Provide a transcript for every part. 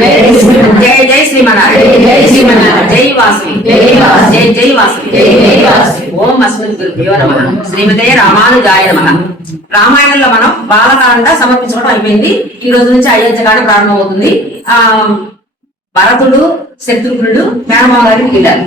జై జై శ్రీమన్నారాయణ జై వాసవి జై జై వాసవి ఓం అస్మద్ గురుభ్యో నమః శ్రీమతే రామానుజాయ నమః. రామాయణంలో మనం బాలకాండ సమర్పించడం అయిపోయింది. ఈ రోజు నుంచి అయోధ్యకాండ ప్రారంభమవుతుంది. భరతుడు శత్రుఘ్నుడు మేనమామ గారికి వెళ్ళారు.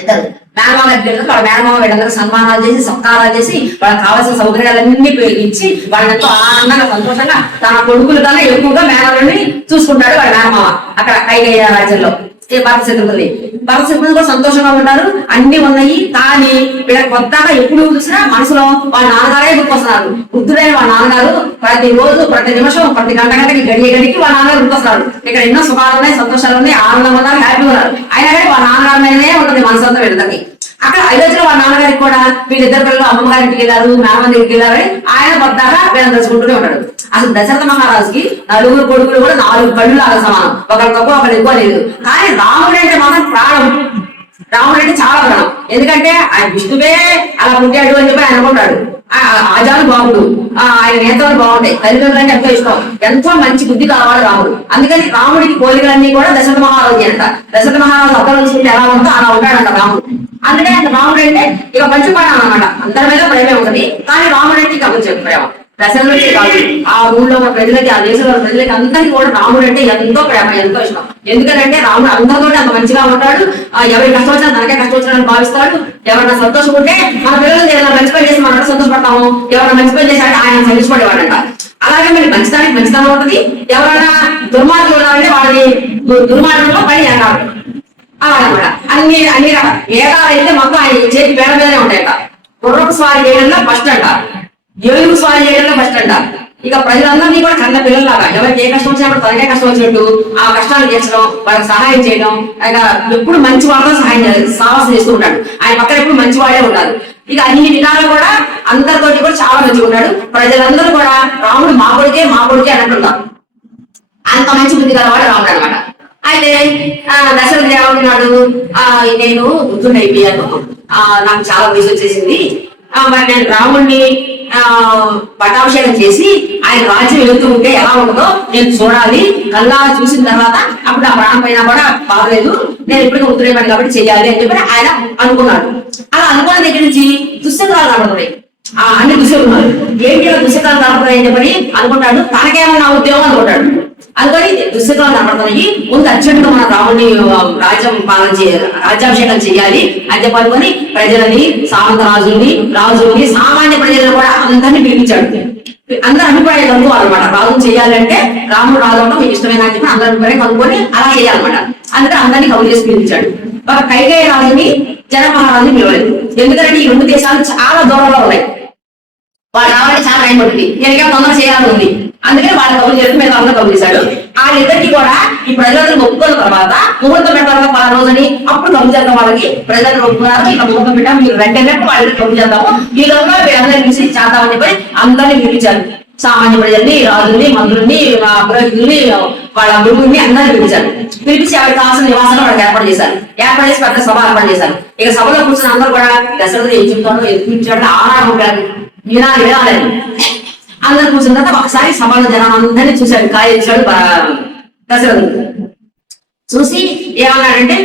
ఇద్దరు మేనమామ గారికి వెళ్ళారు. వాళ్ళ మేనమామ వీళ్ళందరూ సన్మానాలు చేసి సత్కారాలు చేసి వాళ్ళకి కావాల్సిన సౌకర్యాలన్నీ ఇచ్చి వాళ్ళంతో ఆనందంగా సంతోషంగా తన కొడుకులు కన్నా ఎక్కువగా మేనల్ని చూసుకుంటాడు వాళ్ళ మేనమామ అక్కడ కైకేయ రాజ్యంలో. భరత శత్రుఘ్నులు కూడా సంతోషంగా ఉంటారు. అన్ని ఉన్నాయి. కానీ వీళ్ళకి కొత్తగా ఎప్పుడు చూసినా మనసులో వాళ్ళ నాన్నగారే గుర్తొస్తున్నారు. వృద్ధుడైన వాళ్ళ నాన్నగారు ప్రతి రోజు ప్రతి నిమిషం ప్రతి గంటకి గడికి వాళ్ళ నాన్నగారు గుర్తొస్తున్నారు. ఇక్కడ ఎన్నో సుఖాలు ఉన్నాయి, సంతోషాలు ఉన్నాయి, ఆనందం ఉన్నారు, హ్యాపీగా ఉన్నారు. అయినా కానీ వాళ్ళ నాన్నగారి మీదనే ఉంటుంది మనసంతా వీళ్ళకి. అక్కడ అయోధ్యలో వాళ్ళ నాన్నగారికి కూడా వీళ్ళిద్దరు పిల్లలు అమ్మగారింటికి వెళ్ళారు, మేనమ్మ దగ్గరికి వెళ్ళారు. ఆయన కొత్తగా వీళ్ళని తెలుసుకుంటూనే ఉంటాడు. అసలు దశరథ మహారాజుకి నలుగురు కొడుకులు కూడా 4 కళ్ళు లాగా సమానం. ఒకరి తక్కువ ఒకరు ఎక్కువ లేదు. కానీ రాముడు అంటే మాత్రం ప్రాణం. రాముడు అంటే చాలా ప్రాణం. ఎందుకంటే ఆయన విష్ణువే అలా పుట్టాడు అని చెప్పి ఆయన అనుకుంటాడు. ఆజాను బాబుడు, ఆయన నేతలు బాగుంటాయి. తల్లిదండ్రులు అంటే ఎంతో ఇష్టం. ఎంతో మంచి బుద్ధి కావాలి రాముడు. అందుకని రాముడికి పోలికలన్నీ కూడా దశరథ మహారాజు అంట. దశరథ మహారాజు అర్థం చూసుకుంటే ఎలా ఉందో అలా ఉంటాడంట రాముడు. అందుకే రాముడు అంటే ఇక పంచుకోవడం అనమాట. అందరి మీద ప్రేమే ఉంటది. కానీ రాముడు అంటే ఇక కొంచెం ప్రేమ. దశరథుడికి కాదు, ఆ ఊళ్ళో ఉన్న ప్రజలకి, ఆ దేశంలో ఉన్న ప్రజలకి అందరికీ కూడా రాముడు అంటే ఎంతో ప్రేమ, ఎంతో ఇష్టం. ఎందుకంటే రాముడు అందరితో అంత మంచిగా ఉంటాడు. ఎవరికి కష్టం వచ్చినా తనకే కష్టం వచ్చినా భావిస్తాడు. ఎవరైనా సంతోషం ఉంటే మన పిల్లలు ఏదైనా మంచి పని చేసి మనం సంతోషపడతాము. ఎవరైనా మంచి పని చేశాడంటే ఆయన సంతోషపడేవాడంట. అలాగే మరి మంచిదానికి మంచిదనం ఉంటుంది. ఎవరైనా దుర్మార్గం ఉన్నారంటే వాళ్ళని దుర్మార్గంలో పని అన్నారు. అలాగనమాట. అన్ని వేదాలు అయితే మొత్తం ఆయన చేతి పేడ మీదనే ఉంటాయట. గుర్రపు స్వారీ చేయడంలో ఫస్ట్ అంట, ఏనుగు స్వారీ చేయడంలో ఫస్ట్ అంట. ఇక ప్రజలందరినీ కూడా కన్న పిల్లల్లాగా ఎవరికి ఏ కష్టం వచ్చినప్పుడు తనకే కష్టం వచ్చినట్టు ఆ కష్టాలు తీర్చడం, వాళ్ళకి సహాయం చేయడం. ఆయన ఎప్పుడు మంచి వాళ్ళతో సహాయం చేయాలి, సాహసం చేస్తూ ఉంటాడు. ఆయన పక్కన ఎప్పుడు మంచి వాళ్ళే ఉంటారు. ఇక అన్ని విధాలు కూడా అందరితోటి కూడా చాలా మంచిగా ఉంటాడు. ప్రజలందరూ కూడా రాముడు మా కొడుకే అన్నట్టున్నారు. అంత మంచి బుద్ధి గలవాడు రాముడు అనమాట. అయితే దశరథుడు ఏమంటున్నాడు, నేను వృద్ధుడు అయిపోయాను, నాకు చాలా వయసు వచ్చేసింది. మరి నేను రాముడిని పట్టాభిషేకం చేసి ఆయన రాజ్యం వెళుతూ ఉంటే ఎలా ఉంటుందో నేను చూడాలి. కల్లా చూసిన తర్వాత అప్పుడు ఆ ప్రాణం పైన కూడా బాగలేదు, నేను ఇప్పటికీ వృద్ధుడైపోయాను కాబట్టి చెయ్యాలి అని చెప్పి ఆయన అనుకున్నాడు. అలా అనుకున్న దగ్గర నుంచి దుశ్శకురాలు కనబడుతున్నాయి. అన్ని దుశ్శకున్నారు. ఏంటి దుశ్శకురాలు కనబడుతున్నాయి అని చెప్పని అనుకుంటాడు. తనకేమన్నా ఉద్యోగం అనుకుంటాడు. అందుకని దుశ్శకురాలు కనబడుతున్నాయి. ముందు అర్జెంటుగా మన రాముడిని రాజ్యాభిషేకం చెయ్యాలి అని చెప్పి అనుకుని ప్రజలని, సామంత రాజుల్ని సామాన్య ప్రజలను కూడా అందరినీ పిలిపించాడు. అందరూ అభిప్రాయాలు కనుక్కోవాలన్నమాట. రాజు చేయాలంటే రాముడు రాజు అవడం మీకు ఇష్టమైన అని చెప్పి అందరి అభిప్రాయం కనుక్కొని అలా చేయాలన్నమాట. అందుకని అందరినీ కబురు చేసి పిలిపించాడు. ఒక కైకేయ రాజుని జనమహారాజుని పిలవలేదు. ఎందుకంటే ఈ 2 దేశాలు చాలా దూరంలో ఉన్నాయి. వాళ్ళు రావాలంటే చాలా టైం పడుతుంది. ఎందుకంటే తొందర చేయాలని ఉంది. అందుకని వాళ్ళ కబురు చేసి మీద అందరూ కబురు చేశాడు. వాళ్ళిద్దరికి కూడా ఈ ప్రజలందరూ ఒప్పుకున్న తర్వాత ముహూర్తం పెట్టాలి 10 రోజుని. అప్పుడు కబురు చేద్దాం వాళ్ళకి. ప్రజలందరూ ఒప్పుకున్నారు. ఇట్లా ముహూర్తం పెట్టాం, మీరు వెంటనే వాళ్ళకి కబురు చేద్దాము. ఈ లోపల వీళ్ళందరినీ పిలిచి చేద్దామని చెప్పి అందరినీ పిలిపించారు. సామాన్య ప్రజల్ని, రాజుల్ని, మంత్రుల్ని, పురోహితుల్ని, వాళ్ళ గురువుల్ని అందరినీ పిలిచారు. పిలిపించి ఎవరికి కావాల్సిన నివాసాలు వాళ్ళకి ఏర్పాటు చేశారు. ఏర్పాటు చేసి పెద్ద సభ ఏర్పాటు చేశారు. ఇక సభలో కూర్చొని అందరూ కూడా దశరథుడు ఏం చెప్తాడో ఎందుకు పిలిచాడో ఆనాడు వినాలి. అందరు కూర్చున్న తర్వాత ఒకసారి సభలో జనం అందరినీ చూశాడు. కాయించాడు దశరథుడు. చూసి ఏమన్నాడంటే,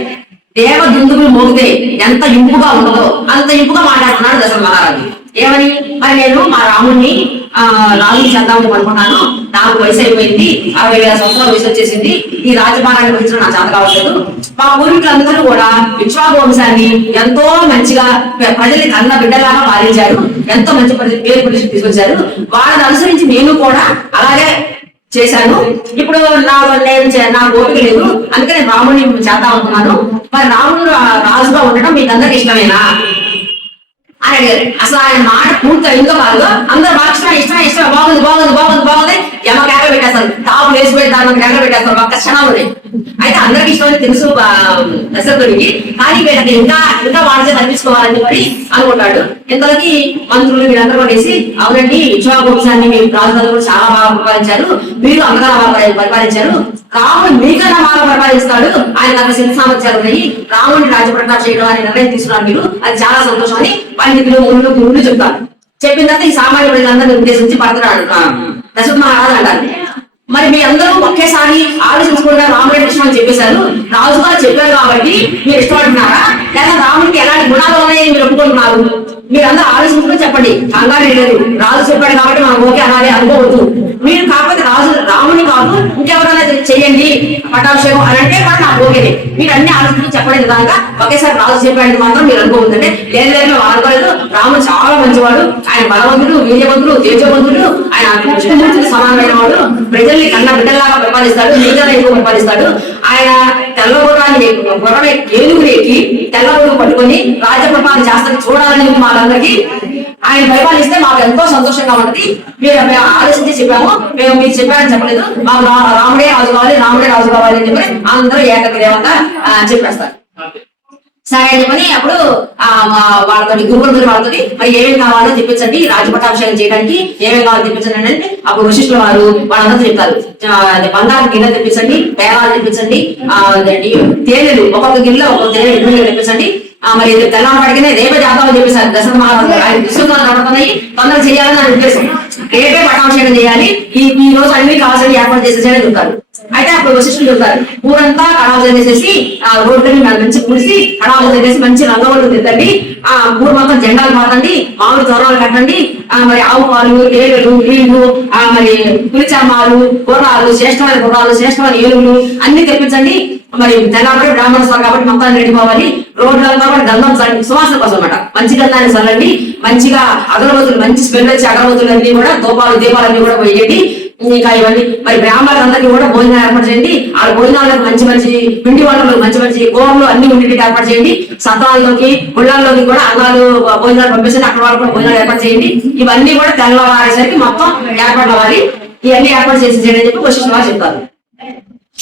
దేవ దుందుగులు మోగితే ఎంత ఇంపుగా ఉంటుందో అంత ఇంపుగా మాట్లాడుతున్నాడు దశరథ మహారాజు. ఏమని, మరి నేను మా రాముడిని రాజుని చేద్దామని అనుకున్నాను. నాకు వయసు అయిపోయింది, 60,000 సంవత్సరాల వయసు వచ్చేసింది. ఈ రాజభారాన్ని గురించి నా చేత కావట్లేదు. మా పూర్వీకులందరూ కూడా ఇక్ష్వాకు వంశాన్ని ఎంతో మంచిగా ప్రజల్ని కన్న బిడ్డలాగా పాలించారు. ఎంతో మంచి పేరు ప్రతిష్ఠ తీసుకొచ్చారు. వాళ్ళని అనుసరించి నేను కూడా అలాగే చేశాను. ఇప్పుడు నాకు ఓపిక లేదు. అందుకని రాముడిని చేద్దాం అనుకున్నాను. మరి రాముడు రాజుగా ఉండటం మీకు అందరికి ఇష్టమేనా అని అడిగారు. అసలు ఆయన మాట పూర్తిగా అయిందో కాదు. అందరూ బాగా ఇష్టం బాగుంది ఎమ కేక పెట్టేస్తారు. తాపు వేసి పెట్టి దాని కేక పెట్టేస్తారు ఒక్క క్షణంలోనే. అయితే అందరికి ఇష్టమని తెలుసు దశరథుడికి. కానీ వీళ్ళకి ఇంకా వాళ్ళ అనిపించుకోవాలని చెప్పి అనుకుంటాడు. ఇంతలోకి మంత్రులు వీళ్ళందరూ కొట్టేసి, అవునండి ఇక్ష్వాకు వంశాన్ని మీ రాజులందరూ చాలా బాగా పరిపాలించారు, మీరు అంతగా పరిపాలించారు. రాముడు మీకన్నా బాగా పరిపాలిస్తాడు, ఆయన నాకు శక్తి సామర్థ్యాలు ఉన్నాయి. రాముడిని రాజ్యప్రటాక్ష చేయడం అనే నిర్ణయం తీసుకున్నారు మీరు, అది చాలా సంతోషం అని పండితులు గురువులు చెప్తారు. చెప్పిన తర్వాత ఈ సామాన్య ప్రజలందరినీ ఉద్దేశించి పడతాడు దశరథ మహారాజు అంటారు. మరి మీ అందరూ ఒకేసారి ఆలోచించకుండా మీరు ఇష్టపడుతున్నారా లేదా రాముడికి ఎలాంటి గుణాలు ఉన్నాయని మీరు ఒప్పుకుంటున్నారు? మీరందరూ ఆలోచించుకుని చెప్పండి. కంగారు లేదు, రాజు చెప్పాడు కాబట్టి మనం ఓకే అనాలి అనుకోవద్దు. మీరు కాకపోతే రాముని కాదు ఇంకెవరైనా చెయ్యండి పట్టాభిషేకం అని అంటే కూడా నాకు ఓకేనే. మీరు అన్ని ఆలోచించి చెప్పండి విధంగా ఒకేసారి రాజు చెప్పాడు మాత్రం మీరు అనుకోవద్దంటే లేదు లేదు మేము అనుకోలేదు. రాముడు చాలా మంచివాడు, ఆయన బలవంతుడు, వీర్యవంతుడు, తేజవంతుడు, ఆయన విష్ణుమూర్తికి సమానమైన వాడు, ప్రజల్ని కన్న బిడ్డల్లాగా పరిపాలిస్తాడు, నీళ్ళ ఎక్కువ పరిపాలిస్తాడు. ఆయన తెల్ల గుర్రాన్ని ఏనుగులు ఎక్కి తెల్ల గురువు పట్టుకొని రాజ్య పరిపాలన చేస్తాడు. చూడాలని మాకందరికి ఆయన పరిపాలిస్తే మాకు ఎంతో సంతోషంగా ఉంటుంది. మేము ఆలోచించి చెప్పాము, మేము మీరు చెప్పారని చెప్పలేదు. మాకు రాముడే రాజు కావాలి, రాముడే రాజు కావాలి అని చెప్పి అందరూ ఏకగ్రీవంగా చెప్పేస్తారు. సరే అని చెప్పని అప్పుడు వాళ్ళతో గురువులు వాళ్ళతో మరి ఏమేమి కావాలో తెప్పించండి, రాజపట్టాభిషేకం చేయడానికి ఏమేమి కావాలో తెప్పించండి అంటే అప్పుడు వశిష్ఠుల వారు వాళ్ళందరూ చెప్తారు. బంగారు గిన్నె తెప్పించండి, పేరాలు తెప్పించండి, తేనెలు ఒక్కొక్క గిన్నెలో ఒక్కొక్క తేనె తెప్పించండి. మరి తెల్లవాడికనే రేపే జాతకం చెప్పేశారు దశరథ మహారాజు. ఆయన విశ్వనాథ నడుతున్నాయి, తొందరగా చేయాలని నా ఉద్దేశం. రేపే పట్టాభిషేకం చేయాలి, ఈ రోజు అన్ని కావాల్సిన ఏర్పాటు చేసేసారని చెప్తారు. అయితే అప్పుడు వశిష్ఠులు చెప్తారు, ఊరంతా కడాలు చేసేసి రోడ్లని మంచి కుడిసి కడాలు చేసేసి మంచి రంగవల్లు తిద్దండి, ఊరు మొత్తం జెండాలు మాతండి, మామిడి తోరణాలు కట్టండి, మరి ఆవు పాలు, ఏలులు, నీళ్లు, మరి పులిచమ్మాలు, గుర్రాలు, శ్రేష్టమైన గుర్రాలు, శ్రేష్టమైన ఏలుగులు అన్ని తెప్పించండి. మరి తెల్లబడి బ్రాహ్మణ స్వామి కాబట్టి మొత్తాన్ని రెడీ పోవాలి. రోడ్లంతా కూడా గంధం సువాసన కోసం అనమాట, మంచి గంధాన్ని చల్లండి, మంచిగా అగరబత్తులు మంచి స్మెల్ వచ్చి అగరబత్తులు అన్ని కూడా దీపాలన్నీ కూడా వేయండి. ఇంకా ఇవన్నీ మరి బ్రాహ్మణులందరికీ కూడా భోజనాలు ఏర్పాటు చేయండి. ఆ భోజనాలకు మంచి మంచి పిండి వంటలు, మంచి మంచి కూరలు అన్ని ఉండేటి ఏర్పాటు చేయండి. సత్రాల్లోకి గుళ్ళల్లోకి కూడా అన్నాలు భోజనాలు పంపించండి, అక్కడ వాళ్ళు కూడా భోజనాలు ఏర్పాటు చేయండి. ఇవన్నీ కూడా తెల్లవారేసరికి మొత్తం ఏర్పాటు అవ్వాలి. ఇవన్నీ ఏర్పాటు చేసి చేయండి అని చెప్పి వశిష్ఠుల వారు చెప్తారు.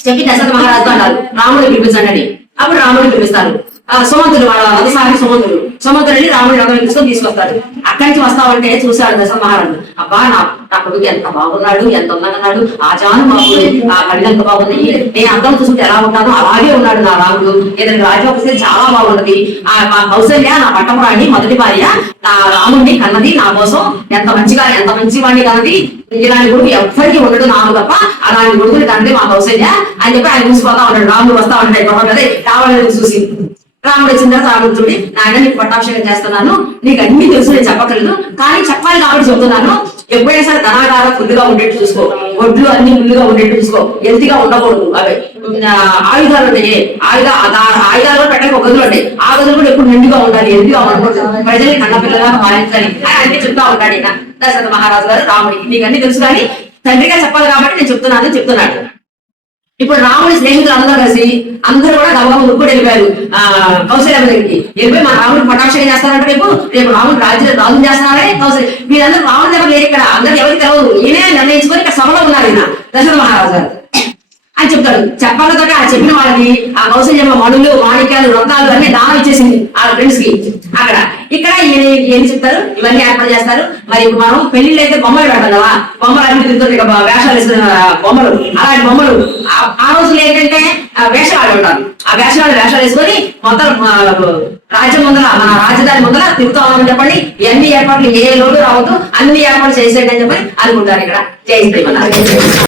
చెప్పి దశరథ మహారాజు అన్నారు రాముడిని పిలిపించండి అని. అప్పుడు రాముడిని పిలిపిస్తారు. సుమంతుడు వాళ్ళ అధిసారి సుమంతుడిని రాముడి రథం తీసుకొస్తాడు. అక్కడి నుంచి వస్తావంటే చూశాడు దశరథ మహారాజు, అబ్బా నా కొడుకు ఎంత బాగున్నాడు, ఎంత ఉన్నాడు, ఆచారం బాగుంది, ఆ కళ్ళు ఎంత బాగున్నాయి, నేను అర్థం చూసుకుంటే ఎలా ఉంటాను అలాగే ఉన్నాడు నా రాముడు. ఏదైనా రాజ్యం వస్తే చాలా బాగున్నది. మా కౌశల్య నా పట్టపురాణి మొదటి భార్య నా రాముడిని కన్నది నా కోసం, ఎంత మంచి వాడిని కన్నది. ఇలాంటి కొడుకు ఎవ్వరికి ఉండడు నాకు తప్ప, అలాంటి కొడుకుని కన్నది మా కౌశల్య అని చెప్పి ఆయన చూసిపోతా ఉంటాడు. రాముడు వస్తా ఉంటాయి కదా రావాలని చూసి రాముడు వచ్చిన తర్వాత రాముడు చూడి, నాయన నీకు పట్టాభిషేకం చేస్తున్నాను, నీకు అన్ని తెలుసు, నేను చెప్పట్లేదు కానీ చెప్పాలి కాబట్టి చెప్తున్నాను. ఎప్పుడైనా సరే ధనాగారం ఫుల్గా ఉండేట్టు చూసుకో, ఒడ్లు అన్ని ఫుల్గా ఉండేట్టు చూసుకో, ఎత్తిగా ఉండకూడదు. అవి ఆయుధాలు ఉంటాయి, ఆయుధాలు పెట్టడానికి ఒక గదులు ఉంటాయి, ఆ గదులు కూడా ఎప్పుడు నిండుగా ఉండాలి, ఎత్తిగా ఉండకూడదు, ప్రజల్ని కన్నపిల్లగా పాలించాలి అని అన్ని చెప్తా ఉంటాడు. ఇక దశరథ మహారాజు గారు రాముడికి నీకు అన్ని తెలుసు కానీ తండ్రిగా చెప్పాలి కాబట్టి నేను చెప్తున్నాడు. ఇప్పుడు రాముడి స్నేహితులు అందరూ కలిసి అందరూ కూడా గౌరవం ఉరుకుడు వెళ్ళిపోయారు కౌశల్య దగ్గరికి. వెళ్ళిపోయి మా రాముడికి పట్టాభిషేకం చేస్తారంటే రేపు రాముడు రాజు చేస్తున్నారే కౌశల్య. వీళ్ళందరూ రాముడు ఎవరు లేరు ఇక్కడ, అందరూ ఎవరికి తెలియదు, ఈయనే నిర్ణయించుకొని ఇక్కడ సభలో ఉన్నారు ఈయన దశరథ మహారాజు గారు అని చెప్తాడు. చెప్పాలతో ఆ చెప్పిన వాళ్ళకి ఆ కౌశల్యంలో మణులు, మాణిక్యాలు, రత్నాలు అన్ని దానం ఇచ్చేసింది వాళ్ళ ఫ్రెండ్స్ కి. అక్కడ ఇక్కడ ఏం చెప్తారు, ఇవన్నీ ఏర్పాటు చేస్తారు. మరి మనం పెళ్లిళ్ళు అయితే బొమ్మలు పెడతాం కదా, బొమ్మలు అన్ని తిరుగుతుంది వేషాలు ఇస్తున్న బొమ్మలు, అలాంటి బొమ్మలు ఆ రోజులు ఏంటంటే వేషాలు ఉంటారు. ఆ వేషాలు వేసుకొని మొత్తం రాజ్యం ముందర మన రాజధాని ముందర తిరుగుతా ఉన్నామని చెప్పండి. ఎన్ని ఏర్పాట్లు ఏ లోటు రావద్దు, అన్ని ఏర్పాట్లు చేసేయండి అని చెప్పని అనుకుంటారు. ఇక్కడ జై శ్రీమన్నారాయణ.